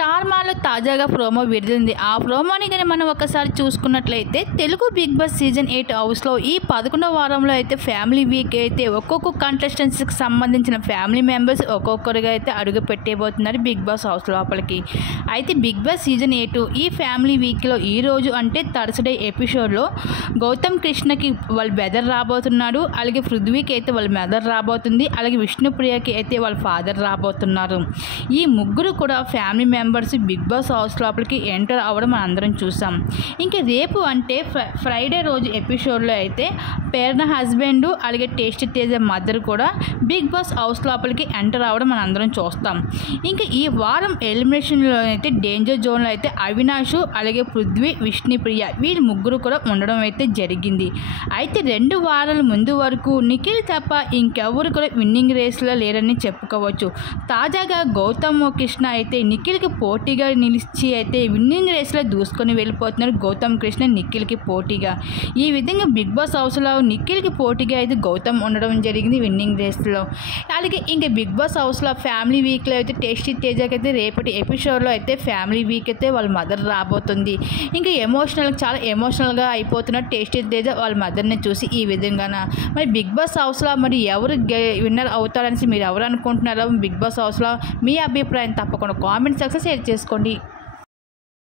Star మాలో తాజాగా promo విడుదలైంది. ఆ ప్రోమోని కానీ మనం ఒకసారి చూసుకున్నట్లయితే తెలుగు బిగ్ బాస్ సీజన్ 8 హౌస్లో ఈ 11వ వారంలో అయితే ఫ్యామిలీ వీక్ అయితే ఒక్కొక్క కంటెస్టెంట్స్కి సంబంధించిన ఫ్యామిలీ మెంబర్స్ ఒక్కొక్కరుగా అయితే అడుగు పెట్టేబోతున్నారు బిగ్ బాస్ హౌస్ లోపలికి. అయితే బిగ్ బాస్ సీజన్ 8 ఈ ఫ్యామిలీ వీక్లో ఈరోజు అంటే థర్స్డే ఎపిసోడ్లో గౌతమ్ కృష్ణకి వాళ్ళ బ్రదర్ రాబోతున్నాడు, అలాగే పృథ్వీకి అయితే వాళ్ళ మదర్ రాబోతుంది, అలాగే విష్ణుప్రియకి అయితే వాళ్ళ ఫాదర్ రాబోతున్నారు. ఈ ముగ్గురు కూడా family members Bigg Boss house లోపలికి ఎంటర్ అవ్వడం మనం అందరం చూసాం. ఇంకా రేపు అంటే ఫ్రైడే రోజు ఎపిసోడ్లో అయితే పేర్న హస్బెండ్ అలాగే టేస్టీ తేజ మదర్ కూడా బిగ్ బాస్ హౌస్ లోపలికి ఎంటర్ అవ్వడం మనం అందరం చూస్తాం. ఇంకా ఈ వారం ఎలిమినేషన్లో అయితే డేంజర్ జోన్లో అయితే అవినాష్ అలాగే పృథ్వీ విష్ణుప్రియ వీళ్ళు ముగ్గురు కూడా ఉండడం అయితే జరిగింది. అయితే 2 వారాల ముందు వరకు నిఖిల్ తప్ప ఇంకెవరు కూడా విన్నింగ్ రేస్లో లేరని చెప్పుకోవచ్చు. తాజాగా గౌతమ్ కృష్ణ అయితే నిఖిల్కి పోటీగా నిలిచి అయితే విన్నింగ్ రేస్లో దూసుకొని వెళ్ళిపోతున్నారు. గౌతమ్ కృష్ణ నిఖిల్కి పోటీగా ఈ విధంగా బిగ్ బాస్ హౌస్లో నిఖిల్కి పోటీగా అయితే గౌతమ్ ఉండడం జరిగింది విన్నింగ్ రేస్లో. అలాగే ఇంకా బిగ్ బాస్ హౌస్లో ఫ్యామిలీ వీక్లో అయితే టేస్టీ తేజకి అయితే రేపటి ఎపిసోడ్లో అయితే ఫ్యామిలీ వీక్ అయితే వాళ్ళ మదర్ రాబోతుంది. ఇంకా చాలా ఎమోషనల్గా అయిపోతున్న టేస్టీ తేజ వాళ్ళ మదర్ని చూసి. ఈ విధంగా మరి బిగ్ బాస్ హౌస్లో మరి ఎవరు విన్నర్ అవుతారనేసి మీరు ఎవరు అనుకుంటున్నారో బిగ్ బాస్ హౌస్లో మీ అభిప్రాయం తప్పకుండా కామెంట్ సెక్షన్ షేర్ చేసుకోండి.